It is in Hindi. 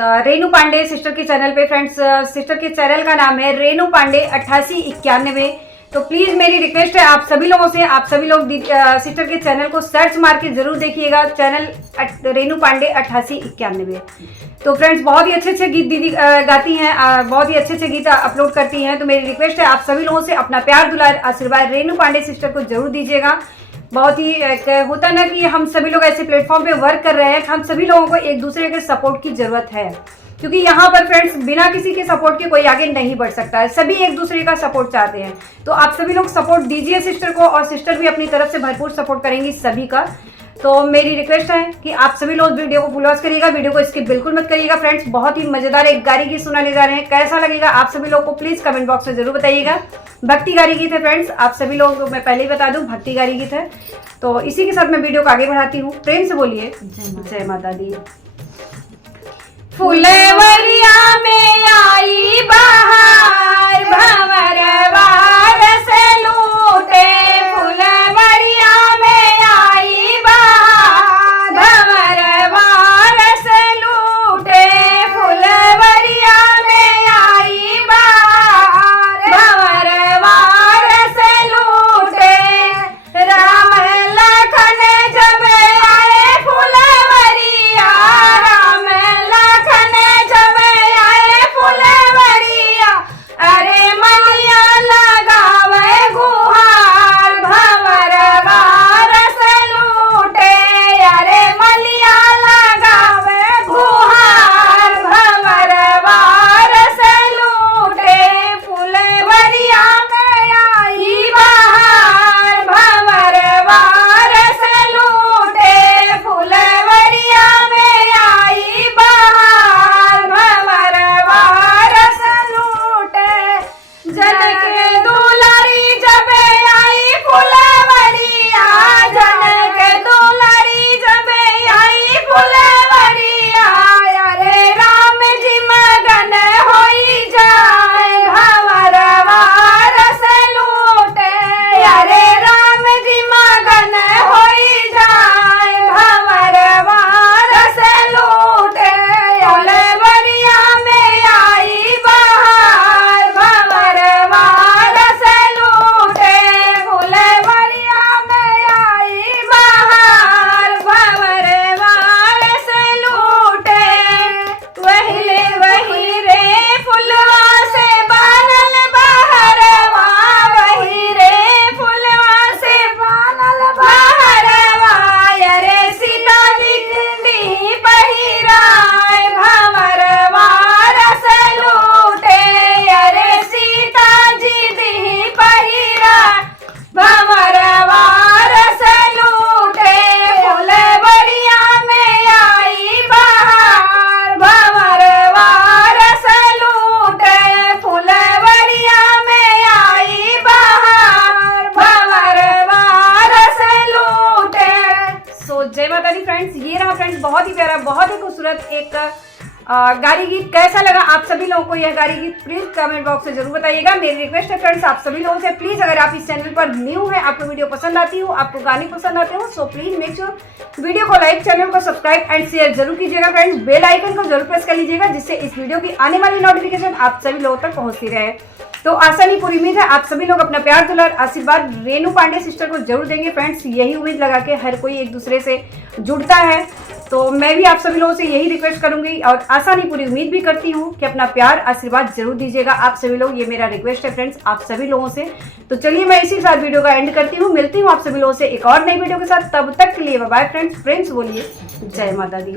रेनू पांडे सिस्टर के चैनल पे। फ्रेंड्स, सिस्टर के चैनल का नाम है रेनू पांडे 8891। तो प्लीज मेरी रिक्वेस्ट है आप सभी लोगों से, आप सभी लोग सिस्टर के चैनल को सर्च मार के जरूर देखिएगा, चैनल रेनू पांडे 8891। तो फ्रेंड्स, बहुत ही अच्छे अच्छे गीत दीदी गाती हैं, बहुत ही अच्छे अच्छे गीत अपलोड करती हैं। तो मेरी रिक्वेस्ट है आप सभी लोगों से अपना प्यार दुलार आशीर्वाद रेनू पांडे सिस्टर को जरूर दीजिएगा। बहुत ही होता ना कि हम सभी लोग ऐसे प्लेटफॉर्म पे वर्क कर रहे हैं, हम सभी लोगों को एक दूसरे के सपोर्ट की जरूरत है, क्योंकि यहाँ पर फ्रेंड्स बिना किसी के सपोर्ट के कोई आगे नहीं बढ़ सकता है। सभी एक दूसरे का सपोर्ट चाहते हैं, तो आप सभी लोग सपोर्ट दीजिए सिस्टर को, और सिस्टर भी अपनी तरफ से भरपूर सपोर्ट करेंगी सभी का। तो मेरी रिक्वेस्ट है कि आप सभी लोग वीडियो को फुल वॉच करिएगा, वीडियो को स्किप बिल्कुल मत करिएगा। फ्रेंड्स, बहुत ही मजेदार एक गारी गीत सुनाने जा रहे हैं, कैसा लगेगा आप सभी लोग को प्लीज कमेंट बॉक्स में जरूर बताइएगा। भक्ति गारी गीत है फ्रेंड्स, आप सभी लोग, मैं पहले ही बता दूं भक्ति गारी गीत है। तो इसी के साथ मैं वीडियो को आगे बढ़ाती हूँ। प्रेम से बोलिए जय माता दी। फुलवरिया में आई बहार, भंवरवा रस लूटे। फुलवरिया में आई बहार, भंवरवा रस लूटे। फुलवरिया में आई बहार, भंवरवा रस लूटे। राम लखन जब आए फुलवरिया, राम लखन जब आए फुलवरिया, अरे मलिया लगावे गुहार, भंवरवा रस लूटे। अरे मलिया लगावे गुहार, भंवरवा रस लूटे। फुलवरिया में आई बहार, भंवरवा रस लूटे। फुलवरिया में आई बहार, भंवरवा रस लूटे। जन के दुलारी जब आई फुलवरिया, जन के दुलारी जब आई फुलवरिया, अरे राम जी मगन होई जाए, भंवरवा रस लूटे। अरे राम जी मगन होई जाए, भंवरवा रस लूटे। फुलवरिया में आई बहार, भंवरवा रस लूटे। फुलवरिया में आई बहार, भंवरवा रस लूटे। वही वही रे फुलवा से बानल बहरवा, वही रे फुलवा से बानल बहरवा। अरे सीता दिखती पहिराए, भंवरवा रस लूटे। अरे सीता जी दी पहिराए, भंवरवा रस लूटे। फुलवरिया में आई बहार, भंवरवा रस लूटे। फुलवरिया में आई बहार, भंवरवा रस लूटे। सो जय माता दी फ्रेंड्स, ये रहा फ्रेंड्स बहुत ही प्यारा, बहुत ही खूबसूरत एक गारी गीत। कैसा लगा आप सभी लोगों को यह गारी गीत प्लीज कमेंट बॉक्स में जरूर बताइएगा। मेरी रिक्वेस्ट है फ्रेंड्स आप सभी लोगों से, प्लीज अगर आप इस चैनल पर न्यू है, आपको वीडियो पसंद आती हो, आपको गाने पसंद आते हो, so please make sure video को लाइक, चैनल को सब्सक्राइब एंड शेयर जरूर कीजिएगा। फ्रेंड्स, बेल आइकन को जरूर प्रेस कर लीजिएगा, जिससे इस वीडियो की आने वाली नोटिफिकेशन आप सभी लोगों तक पहुंचती रहे। तो आशा नहीं पूरी उम्मीद है आप सभी लोग अपना प्यार दुलार आशीर्वाद रेनू पांडे सिस्टर को जरूर देंगे। फ्रेंड्स, यही उम्मीद लगा के हर कोई एक दूसरे से जुड़ता है, तो मैं भी आप सभी लोगों से यही रिक्वेस्ट करूंगी, और आशा नहीं पूरी उम्मीद भी करती हूँ कि अपना प्यार आशीर्वाद जरूर दीजिएगा आप सभी लोग। ये मेरा रिक्वेस्ट है फ्रेंड्स आप सभी लोगों से। तो चलिए मैं इसी साथ वीडियो का एंड करती हूँ, मिलती हूँ आप सभी लोगों से एक और नई वीडियो के साथ। तब तक के लिए बाय फ्रेंड्स। फ्रेंड्स बोलिए जय माता दी।